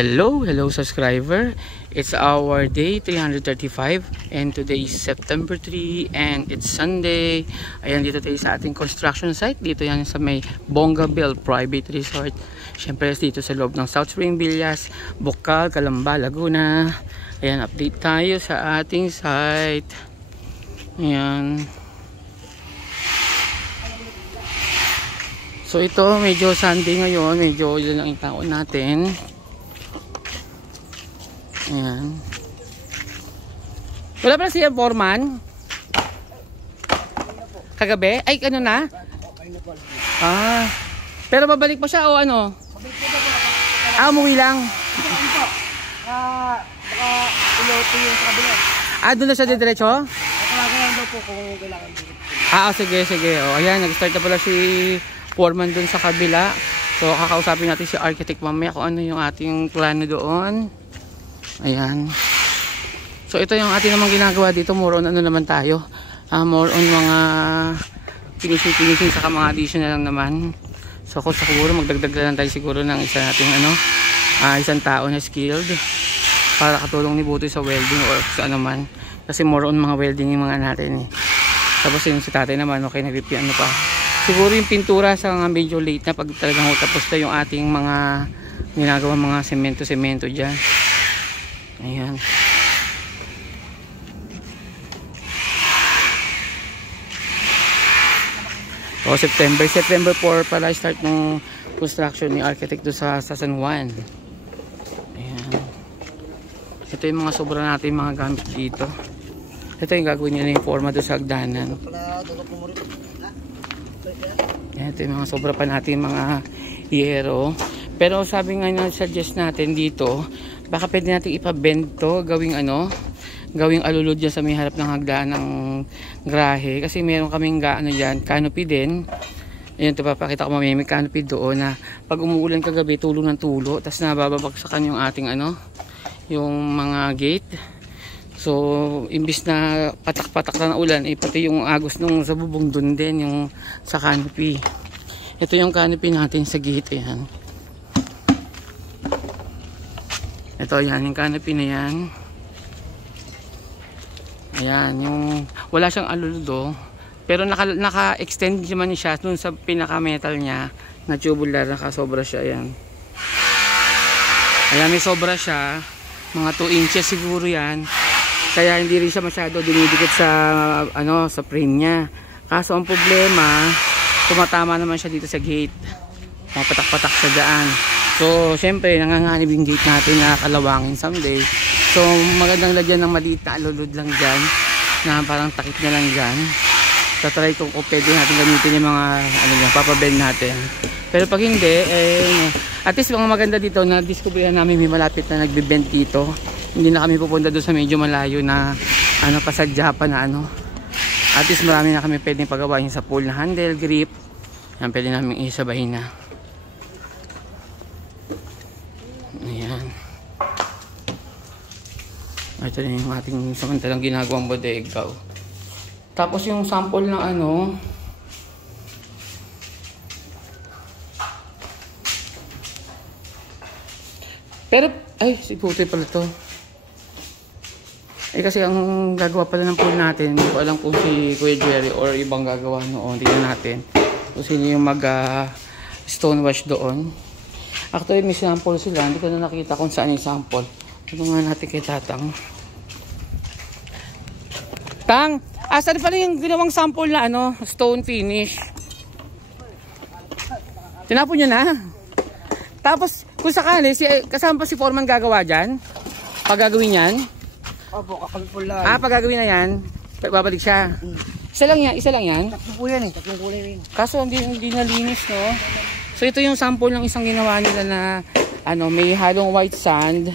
Hello subscriber. It's our day 335 and today is September 3 and it's Sunday. Ayan, dito tayo sa ating construction site. Dito yan sa may Bongabel Private Resort. Syempre dito sa loob ng South Spring Villas, Bukal, Calamba, Laguna. Ayan, update tayo sa ating site. Ayan. So ito, medyo Sunday ngayon, medyo yun lang yung taon natin. Ayan. Wala pala siya foreman? Kagabi? Ay, ano na? Ah. Pero babalik pa siya o ano? Umuwi lang. Baka uloto yung sa kabila. Doon na siya diretso? Kailangan daw po kung kailangan dito. Sige. O, ayan, nag-start na pala si foreman doon sa kabila. So, kakausapin natin si architect mamaya kung ano yung ating plano doon. Ayan. So ito yung ating namang ginagawa dito. More on ano naman tayo. More on mga finishing saka mga additional lang naman. So kung siguro magdagdag lang tayo siguro ng isa nating isang tao na skilled para katulong ni Butoy sa welding or sa ano man. Kasi more on mga welding yung mga natin eh. Tapos yung si tatay naman okay nagpipian pa. Siguro yung pintura sa medyo late na pag talagang tapos na yung ating mga ginagawa mga semento dyan. Ayan. O September 4 pala start ng construction ni architect do sa San Juan. Ayan. Ito yung mga sobra natin mga gamit dito. Ito yung gagawin nila yung forma do sa hagdanan. Ayan, ito yung mga sobra pa natin mga yero. Pero sabi nga na-suggest natin dito, baka pwede natin ipabend to, gawing alulod dyan sa may harap ng hagdaan ng grahe. Kasi meron kaming dyan, canopy din. Ayun, ito papakita ko mamaya, may canopy doon na pag umuulan kagabi, tulo ng tulo. Tapos nababagsakan yung ating yung mga gate. So, imbis na patak-patak na ulan, pati yung agos nung sa bubong doon din, yung sa canopy. Ito yung canopy natin sa gate, yan. Ito yan, yung canopy na yan. Ayan, yung wala siyang aluludo. Pero naka-extend naman siya dun sa pinaka-metal niya na tubular, nakasobra siya. Ayan. Ayan, may sobra siya. Mga 2 inches siguro yan. Kaya hindi rin siya masyado dinidikit sa, sa frame niya. Kaso ang problema, tumatama naman siya dito sa gate. Patak-patak siya dyan. So, syempre, nanganganib yung gate natin na kalawangin someday. So, magandang lagyan ng maliit na alulod lang dyan, na parang takip na lang dyan. Tatry kung pwede natin gamitin yung mga, papabend natin. Pero pag hindi, at least mga maganda dito, na-discovery namin may malapit na nagbe-bend dito. Hindi na kami pupunta doon sa medyo malayo na, pasadya pa na At least marami na kami pwedeng pagawain sa pool na handle, grip. Yan, pwede namin isabahin na. Ayan. Ito na yung ating samantalang ginagawang bodega. Tapos yung sample ng pero, si Putoy pala to. Kasi ang gagawa pala ng pool natin, hindi ko alam kung si Kuya Jerry or ibang gagawa noon. Tingnan natin kung sino yung stonewash doon. Actually, may sample sila. Hindi ko na nakita kung saan yung sample. Ito nga natin kay Tatang. Tang! Saan pala yung ginawang sample na stone finish? Tinapon nyo na. Tapos, kung sakali, kasama pa si foreman gagawa dyan? Pag gagawin yan? Opo, kakagpul lang. Pag gagawin na yan, babalik siya. Isa lang yan? Tatlong kulay rin, tatlong kulay rin. Kaso hindi nalinis, no? So ito yung sample ng isang ginawa nila na may halong white sand.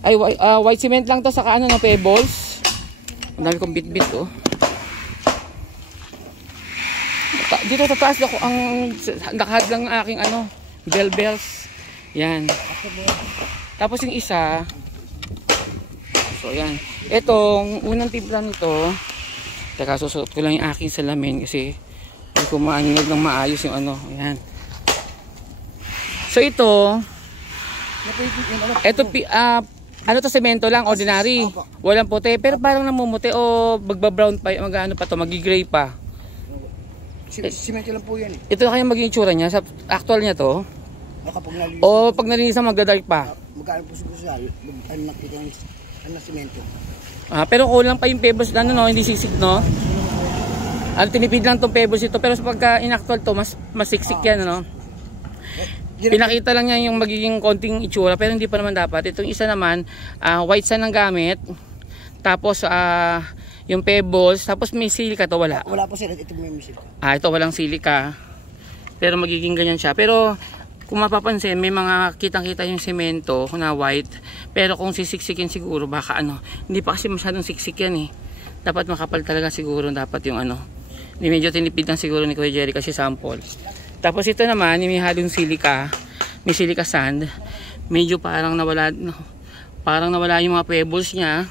Ay white cement lang to saka ng pebbles. Ang dami kong bit-bit oh. Dito sa taas ako ang nakahad lang ng aking bells. Yan. Tapos yung isa. So yan. Itong unang timpla nito. Teka, susuot ko lang yung aking salamin kasi hindi ko maanyag ng maayos yung Yan. So ito Ito, ano to, semento lang, ordinary. Opo. Walang puti, pero parang namumuti o magba-brown pa, mag-ano pa to, magi-gray pa. Simento lang po yan eh. Ito na kaya maging itsura niya, sa actual niya to. Kapag nalinis. O pag nalinisan magda-dark pa. Magkano po sa ano nakita ng simento. Pero kulang pa yung pebbles na no, hindi sisik no. Ano, tinipid lang tong pebbles ito, pero sa pagka inactual to, mas siksik yan no. Pinakita lang niya yung magiging konting itsura, pero hindi pa naman dapat. Itong isa naman, white sand ang gamit. Tapos yung pebbles, tapos may silica to, wala. Wala po sila, ito may silica. Ito walang silica. Pero magiging ganyan siya. Pero kung mapapansin, may mga kitang-kita yung semento na white. Pero kung sisiksikin siguro, baka ano, hindi pa kasi masyadong siksik yan eh. Dapat makapal talaga siguro, dapat yung ano. Medyo tinipid lang siguro ni Kuya Jerry kasi sample. Tapos ito naman, may halong silica, may silica sand. Medyo parang nawala yung mga pebbles niya.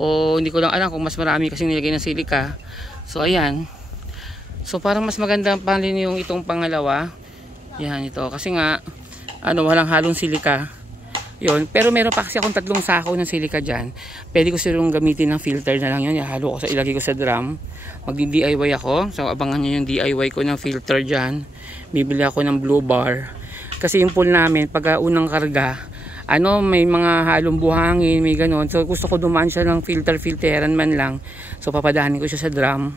O hindi ko lang alam kung mas marami kasi nilagay ng silica. So ayan. So parang mas maganda pa rin yung itong pangalawa. Yan ito. Kasi nga, walang halong silica. Yun. Pero meron pa kasi akong 3 sako ng silica dyan. Pwede ko silang gamitin ng filter na lang yun. Ihalo ko ilagay ko sa drum. Magdi-DIY ako. So abangan nyo yung DIY ko ng filter dyan. Bibili ako ng blue bar. Kasi yung pool namin, pag unang karga, may mga halong buhangin, may ganon. So gusto ko dumaan siya ng filteran man lang. So papadahanin ko siya sa drum.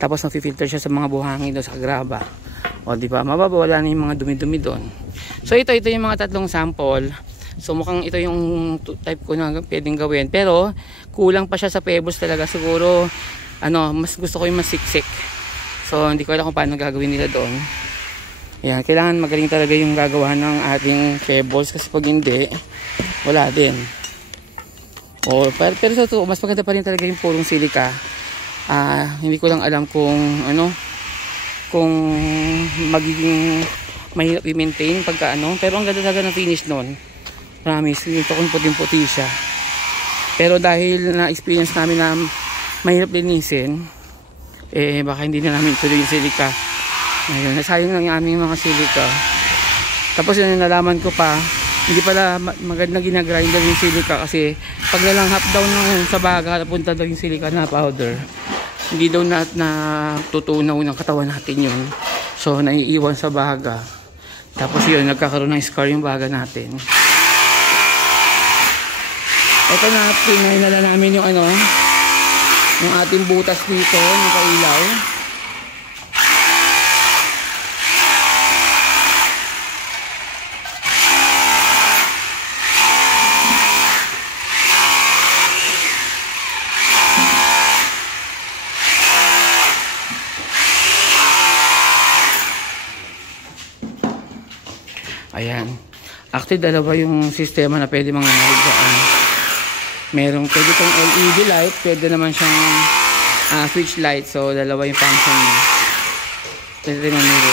Tapos mag-filter siya sa mga buhangin doon sa graba. O di ba? Mababawala na yung mga dumi-dumi doon. So ito yung mga 3 sample. So mukhang ito yung type ko na pwedeng gawin. Pero kulang pa siya sa pebbles talaga. Siguro mas gusto ko yung masiksik. So hindi ko alam kung paano gagawin nila doon. Yan, kailangan magaling talaga yung gagawa ng ating pebbles. Kasi pag hindi, wala din. Pero sa ito, mas maganda pa rin talaga yung purong silica. Hindi ko lang alam kung kung magiging mahirap i-maintain pagka pero ang ganda talaga ng finish nun. Promise, ito kung puting-puti siya. Pero dahil na-experience namin na mahirap linisin, baka hindi na namin tuloy yung silica. Ayun, nasayang lang yung aming mga silica. Tapos yun, nalaman ko pa, hindi pala maganda ginagrinder yung silica kasi pag nalang half down sa baga, napunta daw yung silica na powder. Hindi daw na tutunaw ng katawan natin yun. So, naiiwan sa baga. Tapos yun, nagkakaroon ng scar yung baga natin. Ito na, pinay na namin yung yung ating butas dito, yung kailaw. Ayan. Actually, dalawa yung sistema na pwede mangyari dyan. Merong pwede itong LED light, pwede naman siyang switch light. So, dalawa yung function niya. Pwede rin mamili.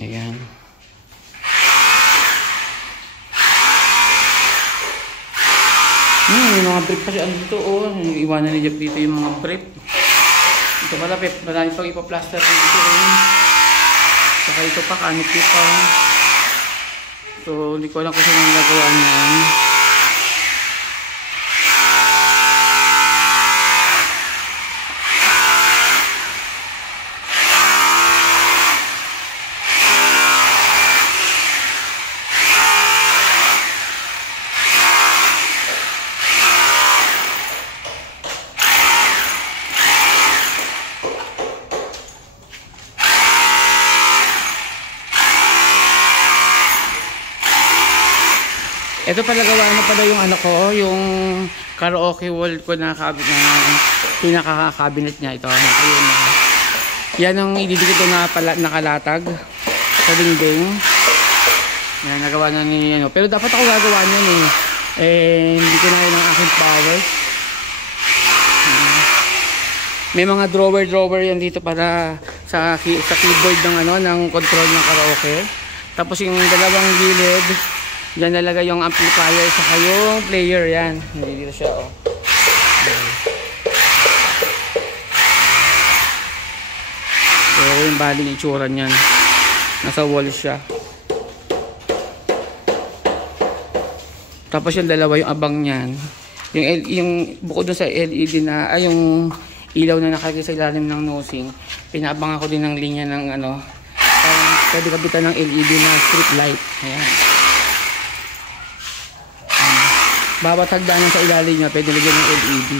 Ayan. May mga brief pa siya dito. Iwanan ni Jeff dito yung mga brief. Ito pala, marami pang ipa-plaster dito. Saka ito pa, canopy pa. So, hindi ko alam kung saan ang gagawa niyan. Ito pala gawa na pala yung yung karaoke wall ko na pinaka-cabinet niya ito. Ayun. Yan ang ididikit ko na nakalatag sa dingding. Yan, nagawa na ni Pero dapat ako gagawa niyan hindi ko na kaya ng aking power. May mga drawer yan dito para sa keyboard ng control ng karaoke. Tapos yung dalawang gilid, diyan nalagay yung amplifier sa yung player yan. Dito siya So yung bali ng itsura niyan. Nasa wall siya. Tapos yung dalawa yung abang niyan. Yung bukod dun sa LED na, yung ilaw na nakalagay sa ilalim ng nosing, pinaabangan ko din ng linya ng ano, pwede kapitan ng LED na street light. Ayan. Bawat hagdanan sa ilalim niya, pwede lagyan ng LED.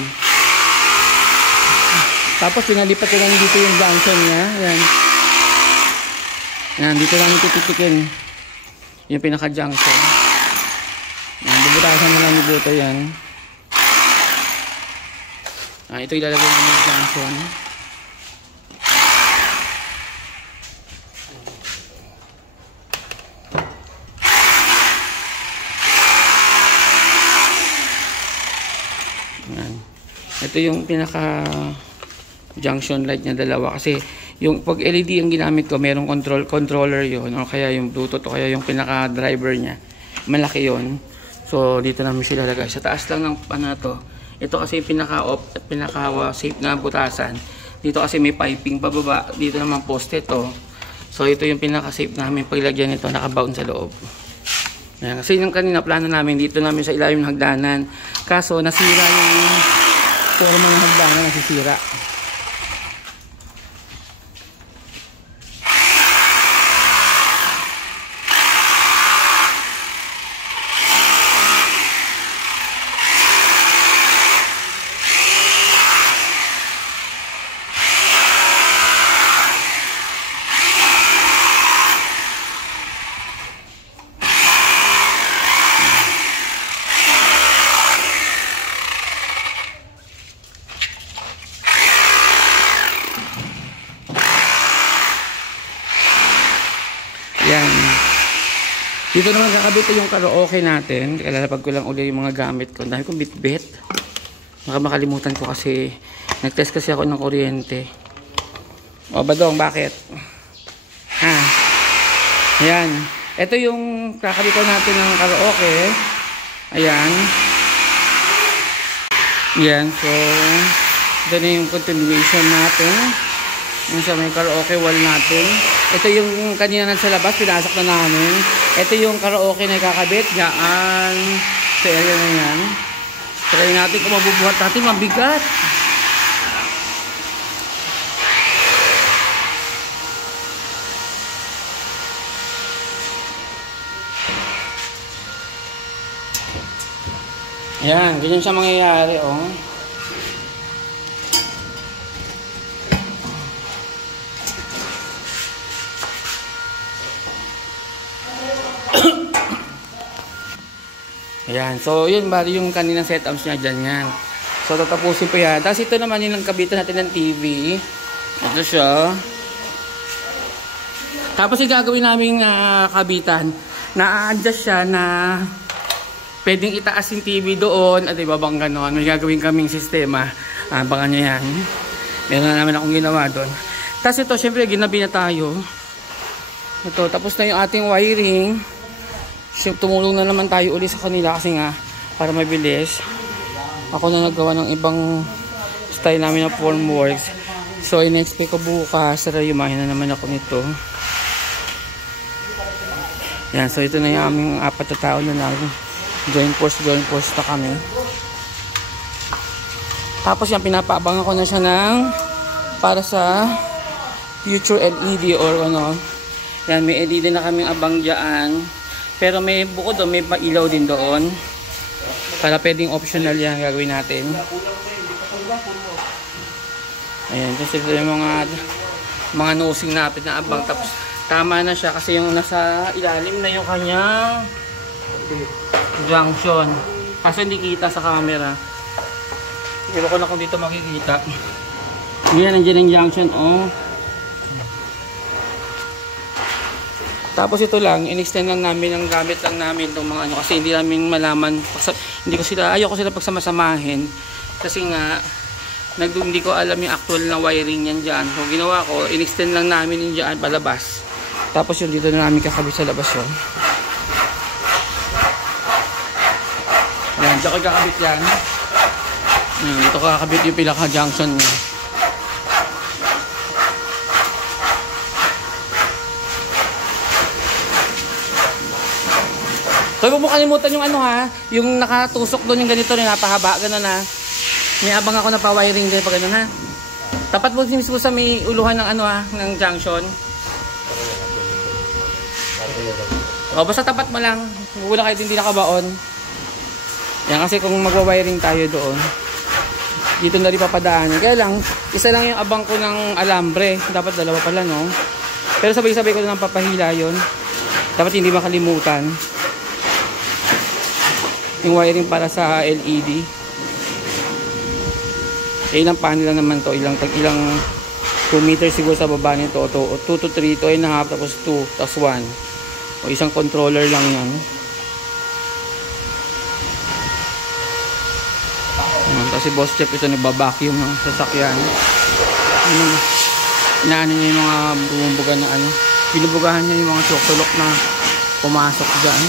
Tapos pinalipat ko lang dito yung junction niya. Ayan. Ayan, dito lang ititikin yung pinaka-junction. Ayan, bubutasan na lang yung buto yan. Ito ilalagay ng junction. Ayan. Ito yung pinaka junction light niya dalawa kasi yung pag LED ang ginamit ko merong controller yon o kaya yung Bluetooth o kaya yung pinaka driver niya malaki yon. So dito namin sila lalagay sa taas lang ng ano to. Ito kasi pinaka off at pinaka safe na butasan. Dito kasi may piping pababa, dito naman poste to. So ito yung pinaka safe namin paglagyan nito, nakabound sa loob. Ayan, kasi yung kanina plano namin dito namin sa ilalim ng hagdanan. Kaso nasira yung forma ng hagdanan, nasisira. Yan. Dito naman kakabit yung karaoke natin. Kalalapag ko lang ulit yung mga gamit ko. Dahil kong bitbit. Baka makalimutan ko kasi nag-test kasi ako ng kuryente. O Badong, bakit? Ha? Ayan. Ito yung kakabitan natin ng karaoke. Ayan. Yan. So, ito na yung continuation natin. Yung sa may karaoke wall natin. Ito yung kanina nasa labas, pinasok na namin. Ito yung karaoke na kakabit. Yan. Sa area na yan. Try natin kung mabubuhat natin. Mabigat. Yan. Ganyan siya mangyayari. Oh. Ayan. So, yun bali yung kaninang setups niya dyan yan. So, tatapusin po yan. Tapos ito naman yung kabitan natin ng TV. Ito siya. Tapos yung gagawin namin kabitan, na-adjust siya na pwedeng itaas yung TV doon at ibabang ganon. May gagawin kaming sistema. Abangan nyo yan. Meron na naman akong ginawa doon. Tapos ito, syempre, ginabi na tayo. Ito, tapos na yung ating wiring. Tumulong na naman tayo uli sa kanila kasi nga para mabilis. Ako na naggawa ng ibang style namin na formworks. So in-expect ko bukas rayumahin na naman ako nito. Yan, so ito na yung aming apat na tao na namin. Join force na kami. Tapos yan, pinapaabangan ko na siya ng para sa future LED or ano. Yan, may LED na kaming abang dyan. Pero may bukod doon, may ilaw din doon. Para pwedeng optional yan gagawin natin. Ayan, kasi ito yung mga nosing natin na abang. Tapos tama na siya kasi yung nasa ilalim na yung kanyang junction. Kaso hindi kita sa camera. Pero ko na kung dito makikita. Yan, nandiyan yung junction. Oh. Tapos ito lang, in-extend lang namin ang gamit lang namin itong mga ano kasi hindi namin malaman, hindi ko sila, ayaw ko sila pagsamasamahin kasi nga hindi ko alam yung actual na wiring yan dyan. So ginawa ko, in-extend lang namin yung dyan palabas. Tapos yun dito na namin kakabit sa labas yun. Yan, dyan ko kakabit yan. Yan, dito ko kakabit yung pinaka-junction niya. So huwag mo kalimutan yung ano ha, yung nakatusok doon yung ganito rin, napahaba, gano'n ha. May abang ako na pa-wiring din pag gano'n ha. Tapat mo mismo sa may uluhan ng ano ha, ng junction. O basta tapat mo lang, wala kahit hindi nakabaon. Yan kasi kung magwa-wiring tayo doon, dito na rin papadaanin. Kaya lang, isa lang yung abang ko ng alambre. Dapat dalawa pala, no? Pero sabay-sabay ko na ng papahila yun. Dapat hindi makalimutan. Yung wiring para sa LED. Eh, ilang panel lang naman to. Ilang 2 meters siguro sa baba nito. 2 to 3, 2.5, tapos 2, tapos 1. O isang controller lang yan. Kasi Boss Jeff ito nagbabacuum ng sasakyan. Inaano niya yung mga bumubuga na ano. Binubugahan niya yung mga sulok na pumasok dyan.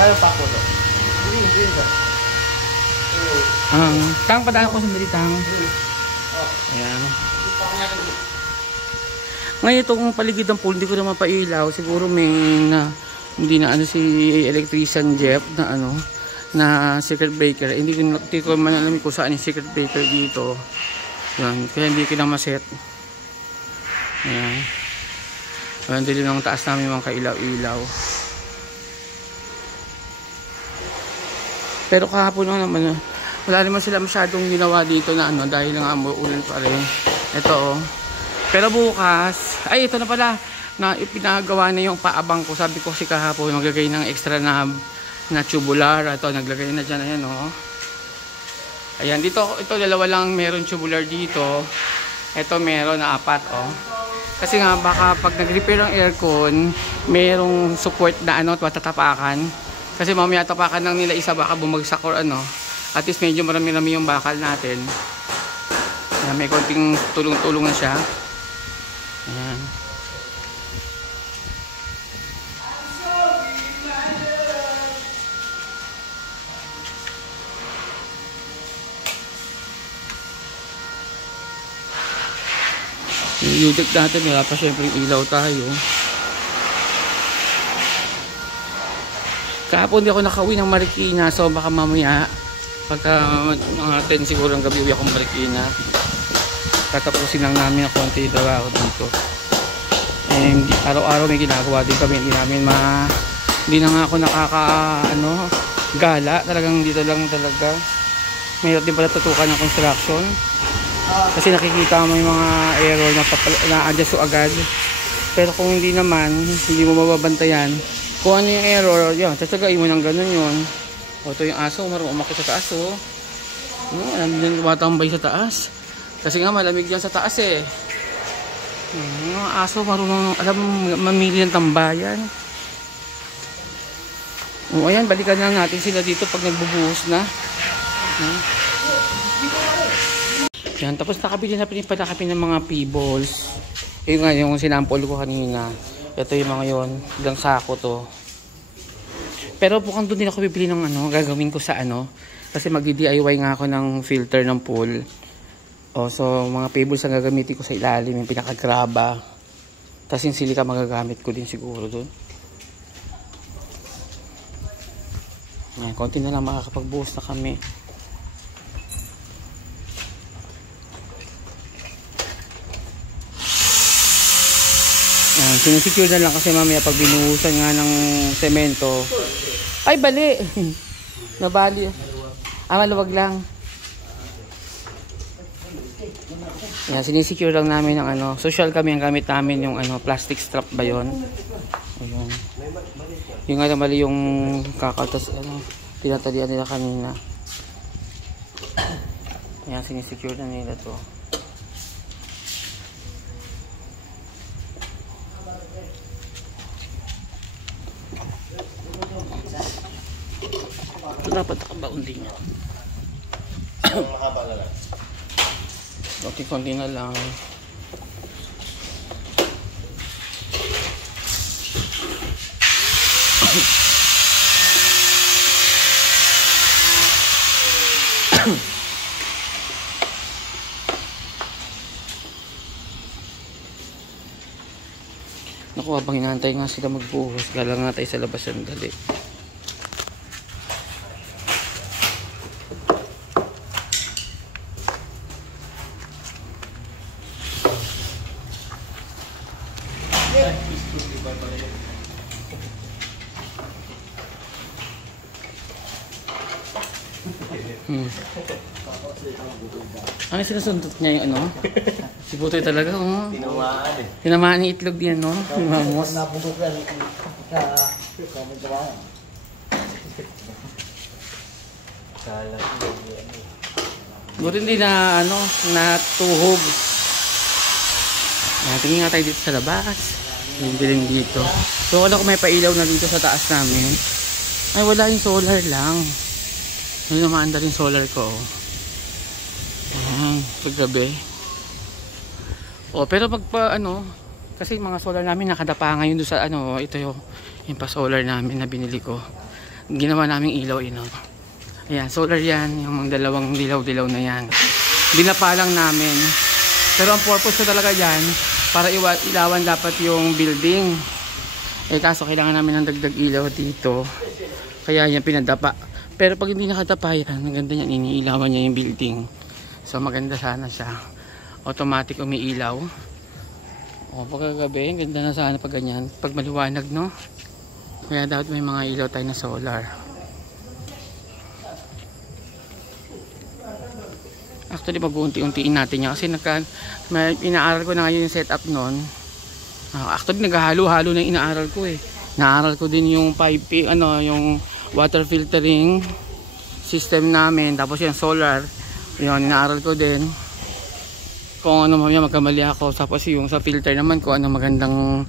Kaya pa ako to. Tang padaan ko sa militang. Ayan. Ngayon itong paligid ng pool, hindi ko na mapailaw. Siguro may hindi na ano si electrician Jeff na ano na circuit breaker. Hindi ko man alam kung saan yung circuit breaker dito. Yan, kaya hindi ko na maset. Ayan. Ayan, dilim ng taas namin mga kailaw-ilaw. Pero kahapon naman wala naman sila masyadong ginawa dito na ano dahil nga ulan pa rin. Ito oh. Pero bukas, ay ito na pala, na ipinagawa na yung paabang ko. Sabi ko si kahapon, maglagay ng extra na tubular. Ito, naglagay na dyan, ayan o. Ayan, dito, ito dalawa lang meron tubular dito. Ito meron na 4 o. Kasi nga, baka pag nag-repair ang aircon, merong support na ano, matatapakan. Kasi mamaya tapakan lang nila isa, baka bumagsak or ano. At least medyo marami-rami yung bakal natin. Ayan, may konting tulong-tulong na siya. Ayan. Yung UDEC natin, wala pa syempre ilaw tayo. Kahapon di ako nakauwi ng Marikina, so baka mamaya pagka mga 10 siguro ang gabi uwi akong Marikina. Tatapusin lang namin ang konti trabaho dito. And araw-araw may ginagawa din kami. Hindi na nga ako gala. Talagang dito lang talaga. Mayroon din pala tutukan ng construction. Kasi nakikita mo yung mga error na adjust agad. Pero kung hindi naman, hindi mo mababantayan. Kung ano yung error, yun, tatagain mo ng ganun yun. O ito yung aso, marunong umakit sa taas o. Alam din tumatambay sa taas. Kasi nga malamig dyan sa taas eh. Mga aso marunong alam mamili ng tambayan. O ayan, balikan lang natin sila dito pag nagbubuhos na. Yan, tapos nakabili na pala kami ng mga P-balls. Yung nga, yung sinampol ko kanina. Ito yung mga yon, ilang sako to. Pero bukang doon din ako bibili ng ano, gagawin ko sa ano. Kasi magdi-DIY nga ako ng filter ng pool. O, so mga P-balls ang gagamitin ko sa ilalim, yung pinakagraba. Tapos yung silika magagamit ko din siguro doon. Yan, konti na lang makakapagbuhos na kami. Yan, sinisecure na lang kasi mamaya pag binuhusan nga ng semento. Ay, bali! Nabali. Maluwag lang. Yan, sinisecure lang namin ng ano. Social kami, ang gamit namin yung ano, plastic strap ba yun? Ayun. Yung nga mali yung kakatas, ano, tinatalian nila kanina. Yan, sinisecure na nila to. Ito dapat nakabaon din yan. Konti-konti na lang. Naku, habang hinahantay nga sila magbuhos, gala nga tayo sa labas sandali. Ano sinasundot niya yung ano? Si Butoy talaga, oh. Tinamaan eh. Tinamaan yung itlog diyan, no? Yung mamos. Napuntok yan. Kamagawa. Buti hindi na, ano, natuhog. Tingin nga tayo dito sa labas. Yung biling dito. So, wala ko may pailaw na dito sa taas namin. Ay, wala yung solar lang. Yun naman rin solar ko. Ayan, paggabi. O, pero pagpa, ano, kasi mga solar namin nakadapa ngayon doon sa, ano, ito yung pa-solar namin na binili ko. Ginawa naming ilaw, Ayan, solar yan, yung mga dalawang dilaw-dilaw na yan. Binapa lang namin. Pero ang purpose ko talaga yan, para ilawan dapat yung building. Kaso kailangan namin ng dagdag ilaw dito. Kaya yan pinadapa. Pero pag hindi nakadapa yan, ang ganda yan, iniilawan niya yung building. So maganda sana siya. Automatic umiilaw. O pagkagabi, ganda na sana pag ganyan. Pag maliwanag, no? Kaya dapat may mga ilaw tayo na solar. Actually, mag-uunti-untiin natin yan. Kasi inaaral ko na ngayon yung setup nun. Actually, naghahalo-halo na yung inaaral ko eh. Naaral ko din yung piping, yung water filtering system namin. Tapos yung solar. Yun, inaaral ko din. Kung ano mamaya magkamali ako. Tapos yung sa filter naman ko, ano magandang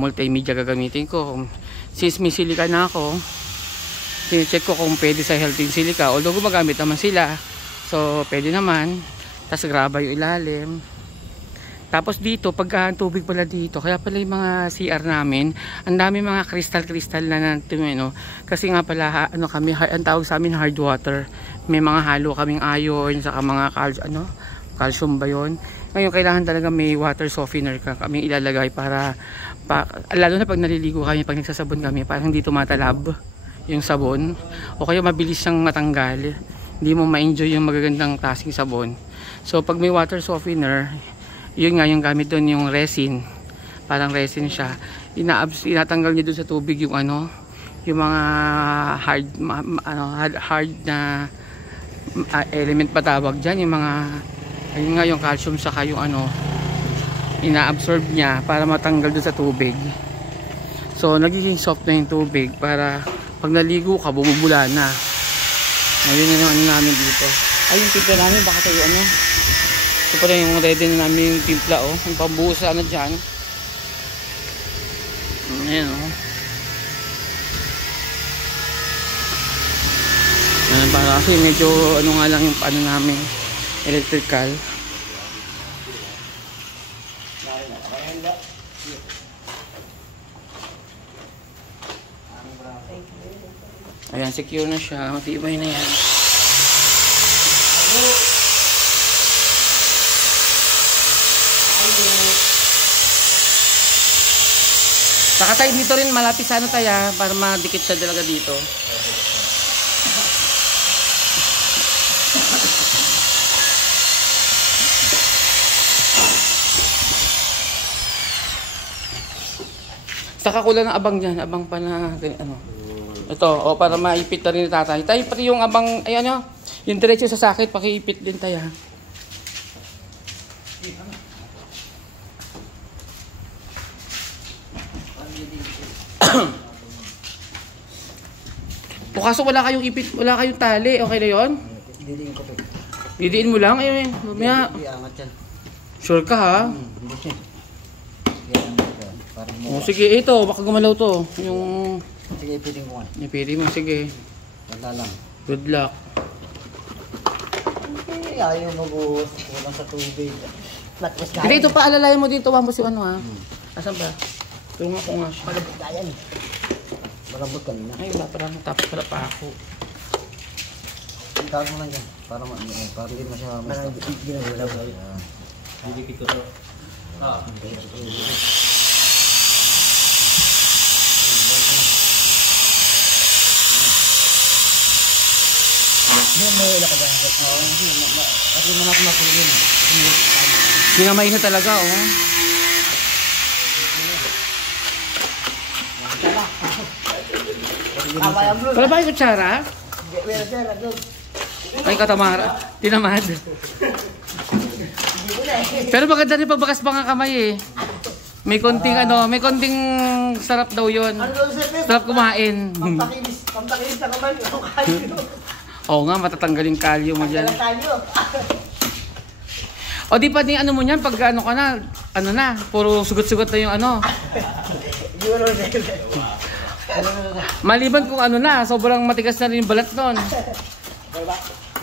multimedia gagamitin ko. Since may silica na ako, check ko kung pwede sa healthy silica. Although gumagamit naman sila. So, pwede naman. Tapos graba yung ilalim. Tapos dito, pagka tubig pala dito, kaya pala yung mga CR namin, ang dami mga crystal na natin, no? Kasi nga pala, kami, ang tawag sa amin hard water. May mga halo kaming iron, saka mga calcium ba yun? Ngayon, kailangan talaga may water softener kami ilalagay para lalo na pag naliligo kami, pag nagsasabon kami, parang hindi tumatalab yung sabon. O kaya mabilis siyang matanggal. Hindi mo ma-enjoy yung magagandang klaseng sabon. So, pag may water softener, yun nga yung gamit doon yung resin. Parang resin siya. Inatanggal niya doon sa tubig yung yung mga hard na element pa tawag dyan. Yung mga, ayun nga yung calcium saka yung ina-absorb niya para matanggal doon sa tubig. So, nagiging soft na yung tubig para pag naligo ka, bumubula na. Ayun yung namin dito. Ay, yung timpla namin, baka tayo ito pala yung ready na namin yung timpla, yung pambuhos sa dyan. Ayan, para kasi medyo nga lang yung namin, electrical. Ayan, secure na siya. Matibay na yan. Saka tayo dito rin malapit sa tayo para madikit siya talaga dito. Saka kulang ng abang dyan. Abang pa na ito, para maipit na rin ni tatay. Tayo pati yung abang, yung diretso sa sakit, pakiipit din tayo. O kaso wala kayong ipit, wala kayong tali, okay na yun? Didiin ko. Didiin mo lang, ayun. Mamaya. Iangat yan. Sure ka ha? O sige, ito, baka gumalaw to. Yung... Sige, ipitin ko nga. Ipitin mo, sige. Wala lang. Good luck. Ayaw mag-uwas. Walang sa tubig. Hindi, ito pa, alalayan mo dito. Wambos yung ha. Asan ba? Tulungan ko nga siya. Malabot na yan. Malabot kanina. Ay, wala pa lang. Tapos pala pa ako. Tawag mo lang dyan. Para hindi masyadong parang ginagulaw. Hindi kito to. Hindi mo nakagamit. Oo, hindi. Kasi naman ako mapulin. Sinamay na talaga, oh. Wala ba yung kutsara? Ay, katamara. Tinamad. Pero maganda rin pagbakas pa nga kamay eh. May konting may konting sarap daw yun. Sarap kumain. Pampakinis na kamay. Oo nga, matatanggal yung kalyo mo dyan. O di pa din mo niyan, pag ka na, puro sugot-sugot na yung Maliban kung sobrang matigas na rin yung balat nun.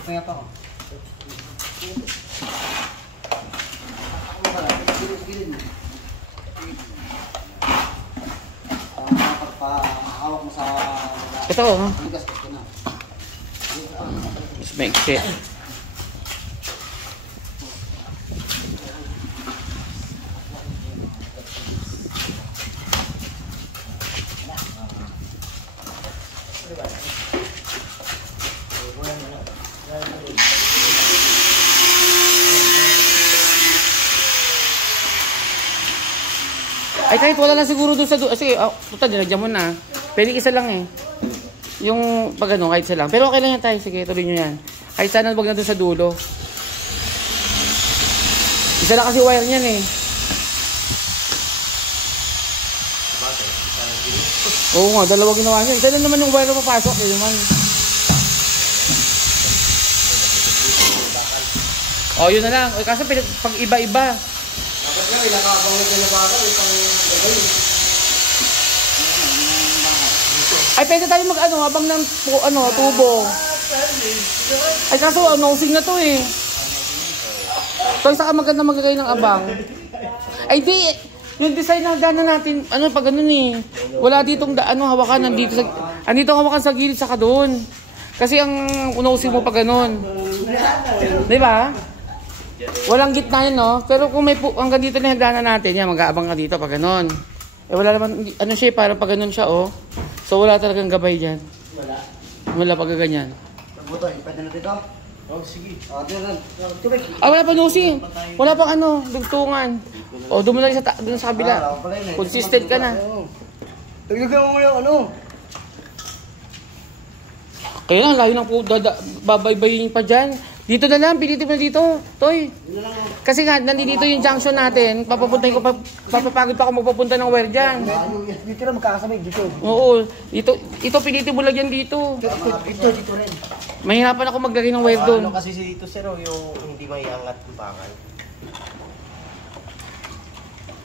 Kaya pa ako. Pagpahawak mo sa... Ito, oh. Maiksi. Ay, kahit wala na siguro doon sa dulo. Sige, puta, dinagyan mo na. Pwede isa lang eh. Yung pag kahit isa lang. Pero okay lang yan tayo. Sige, tuloy nyo yan. Kahit sana wag na doon sa dulo. Isa lang kasi wire niyan eh. Oo nga, dalawa ginawa niya. Isa lang naman yung wire na papasok. Eh, naman. Oh, yun na lang. Kasi pag iba-iba. Dapat nga, ilakabang na ginabaka. Ay, pwede tayo habang ng tubo. Ay, kaso, nosing na to eh. Ito, isa ka maganda magagay ng abang. Ay, di, yung design na gana natin, pag ganun eh. Wala ditong, hawakan, andito hawakan sa gilid, saka doon. Kasi ang nosing mo pag ganun. Di ba? Walang gitna yun, no? Pero kung may hanggang dito na hagdanan natin, yan, mag-aabang ka dito pag ganun. Eh, wala naman, siya, parang pag ganun siya, oh. So, wala talagang gabay dyan. Wala. Wala pag ganyan. Butoy, pwede na dito? Oh, sige. Wala pa nosing. Wala pang dugtungan. O, doon mo lang doon sa kabila. Consistent ka na. Taglagan mo yung Kaya lang, layo ng babaybayin pa dyan. Dito na lang, pilitin mo na dito, Toy. Kasi nga, nandito yung junction natin. Papapagod pa ako magpapunta ng wire dyan. Dito na magkakasabay, dito. Oo, ito pilitin mo lang yan dito. Dito rin. Mahirapan ako maglagay ng wire doon. Kasi dito, sir, yung hindi maiangat yung bakal.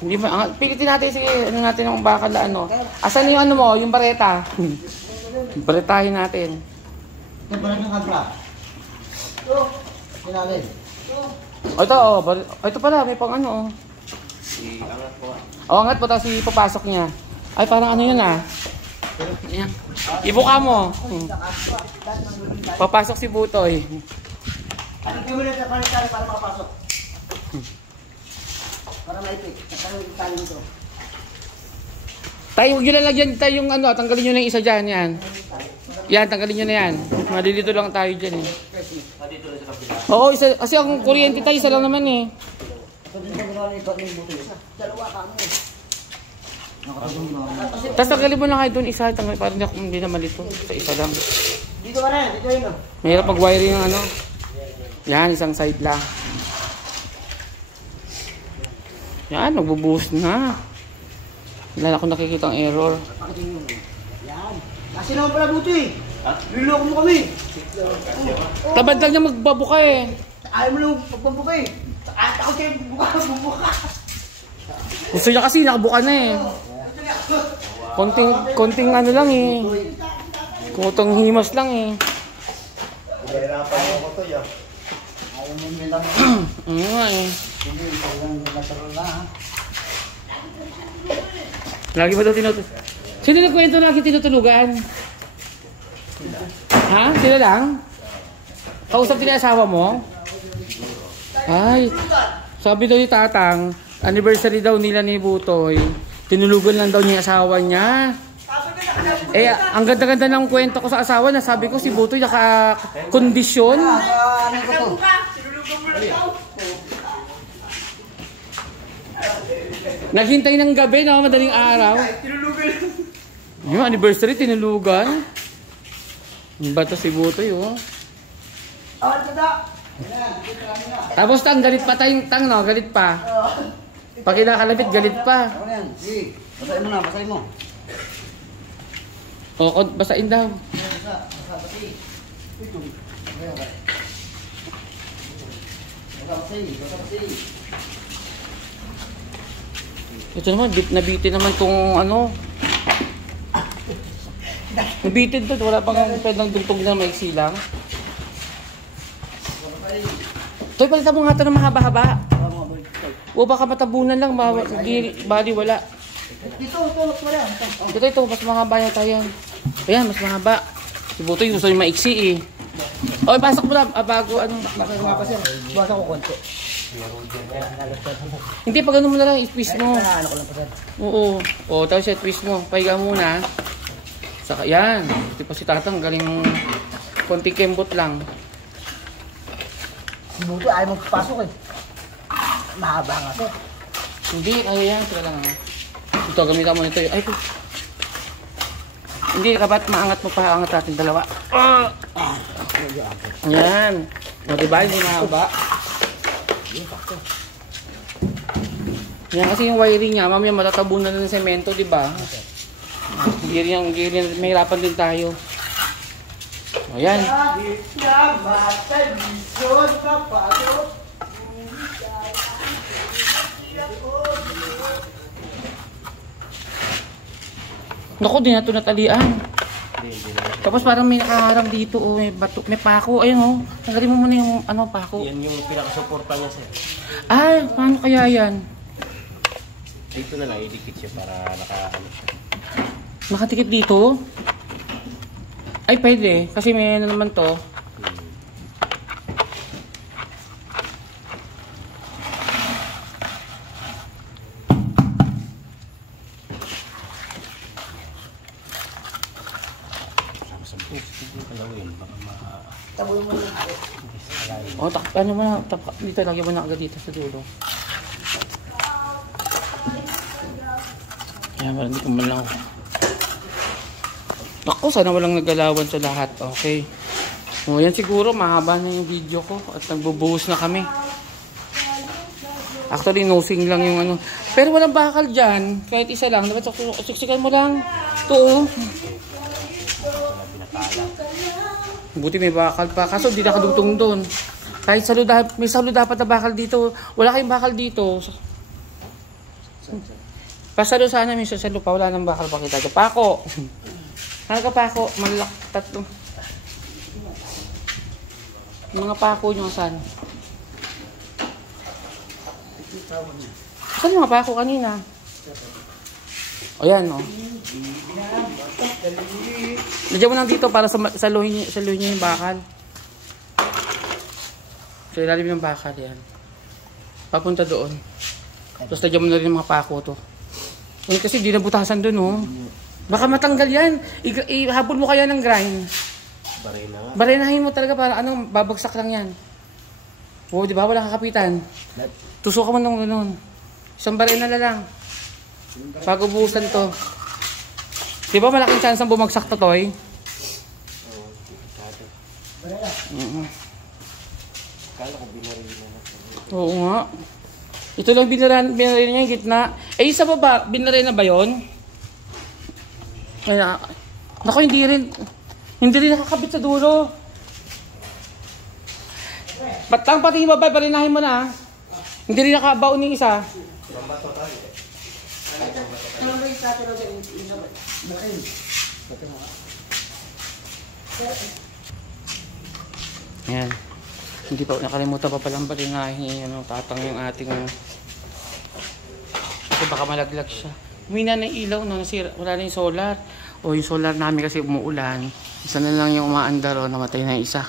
Hindi ba? Pilitin natin natin ang bakal na Asan yung yung bareta? Baretahin natin. Ito ba lang yung kabra? Ito. Pinalin. Ito pala, may pang Angat po. Angat po, tapos ipapasok niya. Ay, parang yun Ayan. Ibuka mo. Papasok si Butoy. Ano mo na sa panitari para makapasok? Para maipit. Para maipit nito. Tayo, huwag nyo lalagyan tayo yung tanggalin nyo na yung isa dyan, yan. Yan, tanggalin nyo na yan. Malilito lang tayo dyan eh. Oo, isa, kasi ang kuryente tayo, isa lang naman eh. Tapos tanggalin mo na kayo doon isa, parang hindi na malito. Sa isa lang. Dito ka na, dito yun. Mahirap mag-wiring ng Yan, isang side lang. Yan, nagbubuhos na. Wala na akong nakikita ang error. Yan. Kasi naman pala buto eh. Luloko mo kami. Tabad lang niya magbabuka eh. Ayaw mo lang magbabuka eh. Ako kayo bubuka. Gusto niya kasi nakabuka na eh. Konting lang eh. Kutong himas lang eh. Hirapan mo ko to ya. Ayaw mo nilang. Ano nga eh. Hindi, talagang natural na ha. Lagi ba ito tinutulugan? Sino nagkwento lagi tinutulugan? Ha? Sino lang? Kausap din ang asawa mo? Ay, sabi daw ni Tatang, anniversary daw nila ni Butoy. Tinulugan lang daw niya yung asawa niya. Eh, ang ganda-ganda ng kwento ko sa asawa na sabi ko si Butoy naka-kondisyon. Ano ko to? Naghintay ng gabi, no? Madaling araw. Yung anniversary, tinulugan. Yung bato si Butoy, oh. Tapos tang, galit pa tayong tang, no? Galit pa. Pag kinakalapit, galit pa. Ano yan? Sige. Basahin mo na, basahin mo. O, basain daw. Basa. Ito naman, nabitin naman tong ano. Nabitin to, wala pang pwedeng dugtong na maiksi lang. Toy, palitan mo nga ito ng mahaba-haba. O baka matabunan lang, bali wala. Ito, mas mahaba yan tayo. Ayan, mas mahaba. Si Butoy gusto yung maiksi eh. Oy, pasok mo na, bago ano. Basa ko konti. Hindi, pag ano mo na lang, i-twist mo. Ano ko lang pa, sir. Oo. O, tapos siya, twist mo. Pahiga muna. Saka, yan. Ito pa si Tatang, galing konting kembot lang. Si Buto ayaw magpapasok eh. Mahaba nga, sir. Hindi, kaya yan. Sila lang. Ito, gamitan mo nito. Ay, ko. Hindi, kapat maangat mo pa. Angat natin dalawa. Yan. O, diba? Hindi mahaba. Yan kasi yung wiring niya, mamaya matatabunan na ng semento, di ba? Giri, may hirapan din tayo. Ayan. Naku, di na ito natalian. Tapos parang may nakaharang dito, oh, may bato, may pako. Ayun, oh. Tanggalin mo muna yung ano, pako. Yan yung pinakasuporta niya, sir. Ah, paano kaya yan? Dito na lang, idikit siya para naka-ano siya. Nakatikip dito? Ay, pwede. Kasi may ano naman to. Oh, ano mo na, dito, lagyan mo na agad dito sa dulo. Ayan, parang hindi ko man lang. Naku, sana walang nagalawan sa lahat. Okay. O, yan siguro, mahaba na yung video ko at nagbubuhos na kami. Actually, nosing lang yung ano. Pero walang bakal dyan. Kahit isa lang. Dapat siksikan mo lang. Ito, oh. Buti may bakal pa. Kaso, di nakadugtong doon. Kahit may salo dapat na bakal dito. Wala kayong bakal dito. Pasalo sana may sasalo pa. Wala nang bakal pa kita. Pako. Ano ka pako? Malak. Tatlo. Mga pako nyo saan? Saan mga pako kanina? O yan, o. Lagyan mo lang dito para saluhin nyo yung bakal. So, ilalim yung bakal yan. Papunta doon. Tapos lagyan mo na rin yung mga pako to. Kasi di nabutasan doon, oh. Baka matanggal yan. Ihabol mo kaya ng grind. Barenahin mo talaga para ano, babagsak lang yan. Oo, di ba? Walang kakapitan. Tusukan mo nung ganun. Isang barena na lang. Pag ubusan to. Di ba malaking chance ang bumagsak to, Toy? Oo nga. Ito lang binarin niya yung gitna. Eh, isa ba binarin na ba yun? Kaya, naku, hindi rin nakakabit sa dulo. Batang pati yung baba, barinahin mo na. Hindi rin nakabaon yung isa. Ayan. Hindi pa, nakalimutan pa palang barinahin. Ano, Tatang yung ating... Kasi baka malaglag siya. Humina na yung ilaw, no? Nasira, wala na yung solar. O yung solar namin kasi umuulan. Isa na lang yung umaandar, o namatay na yung isa.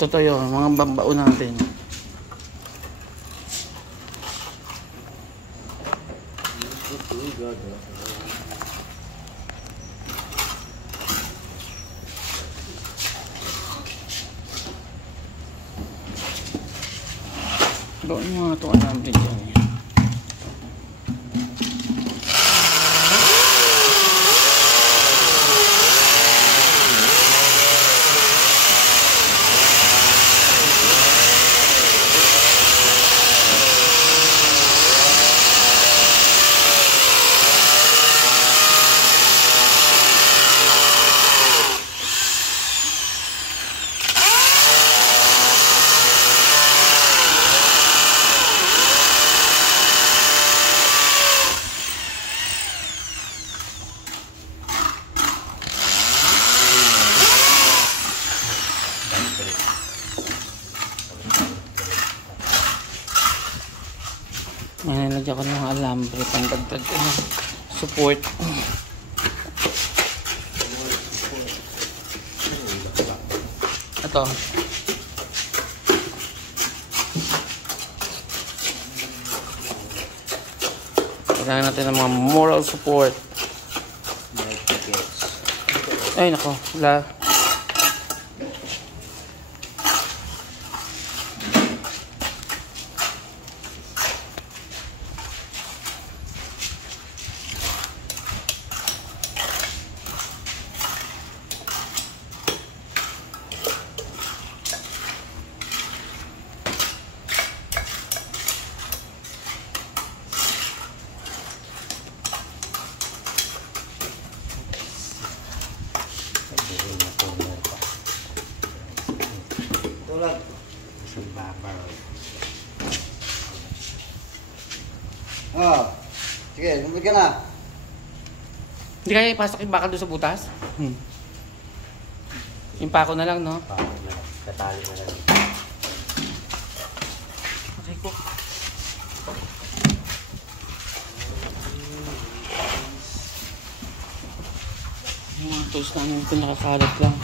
Ito tayo, mga bambao natin. Doon mga ito natin dyan. Nilagyan ko ng mga alambre pang dagdag support. Ito. Kailangan natin ng mga moral support. Ay nako, wala. Tulad. Isang babaw. Oh. Sige, lumit ka na. Hindi kaya ipasok yung bakal doon sa butas? Yung pako na lang, no? Katali na lang. Okay ko. Yung mga tools namin ito nakakalat lang.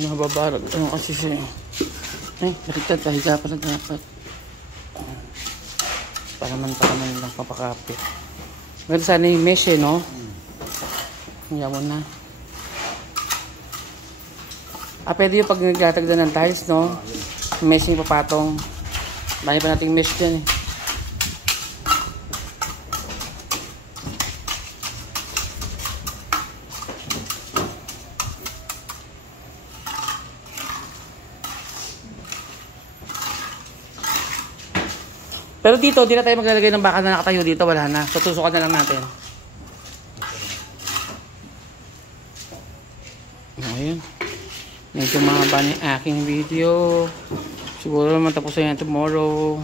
Nababarag. Ano kasi siya? Ay, baliktad. Pahiga pala dapat. Para man lang papakapit. Maganda sana yung mesh eh, no? Hiya mo na. Pwede yung pag nagtatagda ng tiles, no? Mesh yung papatong. Dahil pa nating mesh dyan eh. Pero dito, di na tayo maglalagay ng bakal na nakatayo dito. Wala na. Tutusukan na lang natin. Ayun. Medyo mahaba na yung aking video. Siguro naman tapos na yan tomorrow.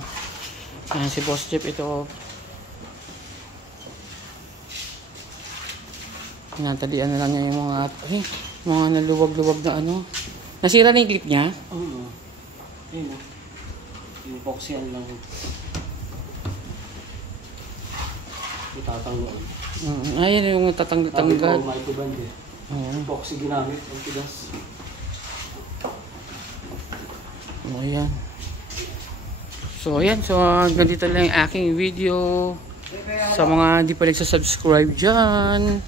Ayan si Boss Jeep ito. Natalian na lang niya yung mga naluwag-luwag na ano. Nasira na yung clip niya? Oo. Ayun o. Yung boxyan lang. Itatanggal. Ayun yung tatanggal. May tuband eh. Boxy ginamit. Ang tigas. Ayan. So ayan. So ganito lang yung aking video. Sa mga hindi pa nagsasubscribe dyan,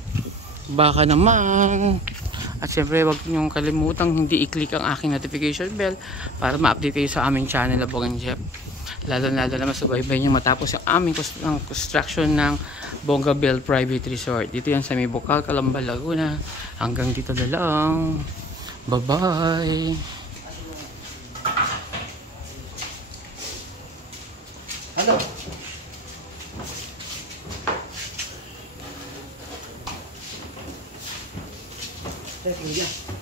baka naman. At syempre huwag niyong kalimutang hindi i-click ang aking notification bell para ma-update kayo sa aming channel Abogan Jeff. Lalo na masubaybay nyo matapos yung aming construction ng Bongabel Private Resort. Dito yan sa may Bocal, Calamba, Laguna. Hanggang dito na lang. Bye-bye. Hello. Thank you.